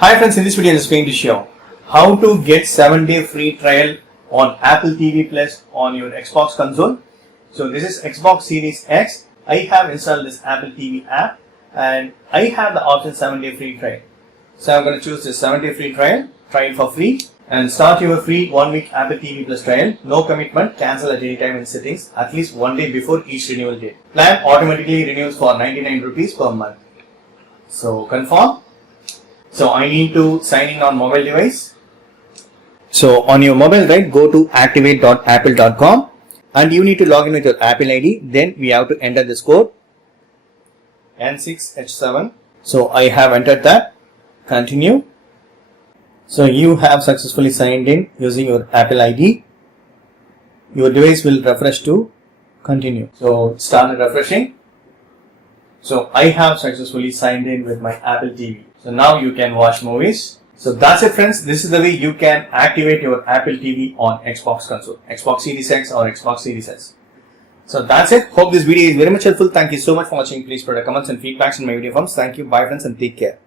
Hi friends, in this video I am going to show how to get 7-day free trial on Apple TV Plus on your Xbox console. So this is Xbox Series X. I have installed this Apple TV app and I have the option 7-day free trial. So I'm going to choose this 7-day free trial, try it for free and start your free 1-week Apple TV Plus trial. No commitment, cancel at any time in settings, at least 1 day before each renewal date. Plan automatically renews for 99 rupees per month. So confirm. So I need to sign in on mobile device. So on your mobile, right, go to activate.apple.com and you need to log in with your Apple ID. Then we have to enter this code N6H7. So I have entered that. Continue. So you have successfully signed in using your Apple ID. Your device will refresh to continue. So start refreshing. So I have successfully signed in with my Apple TV. So now you can watch movies. So that's it friends. This is the way you can activate your Apple TV on Xbox console, Xbox Series X or Xbox Series S. So that's it. Hope this video is very much helpful. Thank you so much for watching. Please put your comments and feedbacks in my video forms. Thank you. Bye friends and take care.